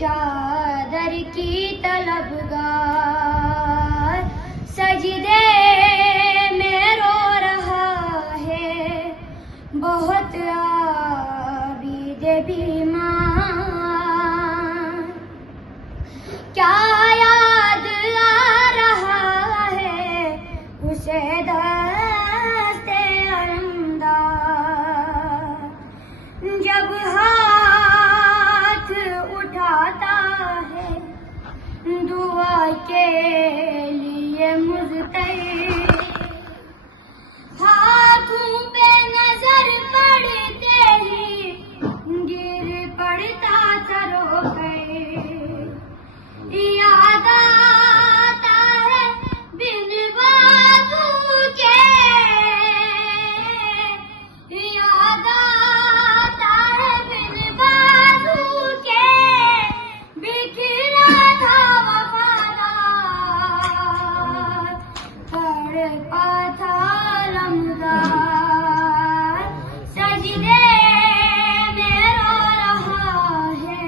चादर की तलबगार सजदे में रो रहा है बहुत आबिद बीमार। क्या याद आ रहा है उसे दस्ते अलमदार, जब हाथ उठाता है दुआ के लिए मुस्तैद। हाथों पे नजर पड़ते ही गिर पड़ता सरो पे। याद आता है बिन बाजू के, याद आता है बिन बाजू के, बिखरा था वफादार, तड़पा था रमज़ान, सजदे में रो रहा है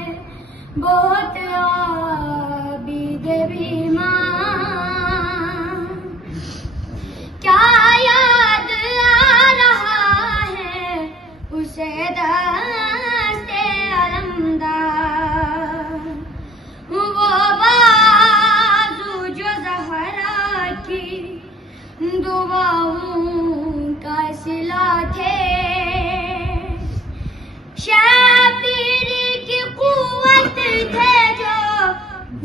बहुत आबिद बीमार। क्या याद आ रहा है उसे दस्ते अलमदार, वो बाजू जो ज़हरा की दुआओं का सिला थे, शबीर की कुव्वत थे जो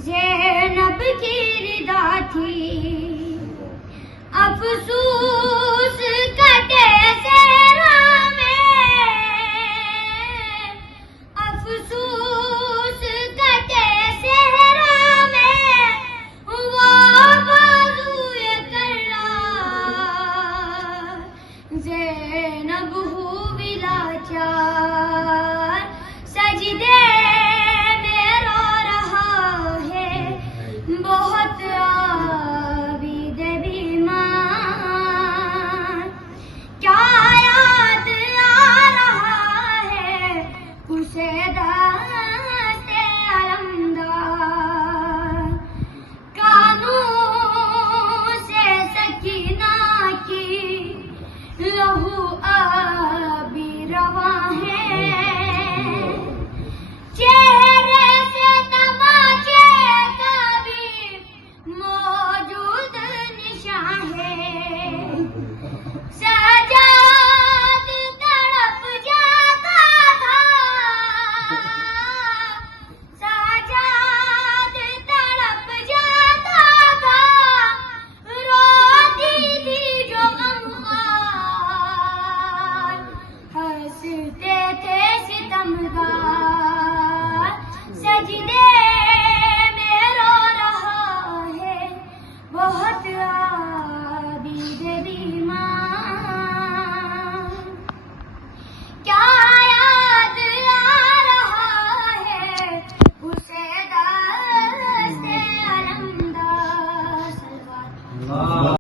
ज़ैनब की रिदा थी। अफ़सूस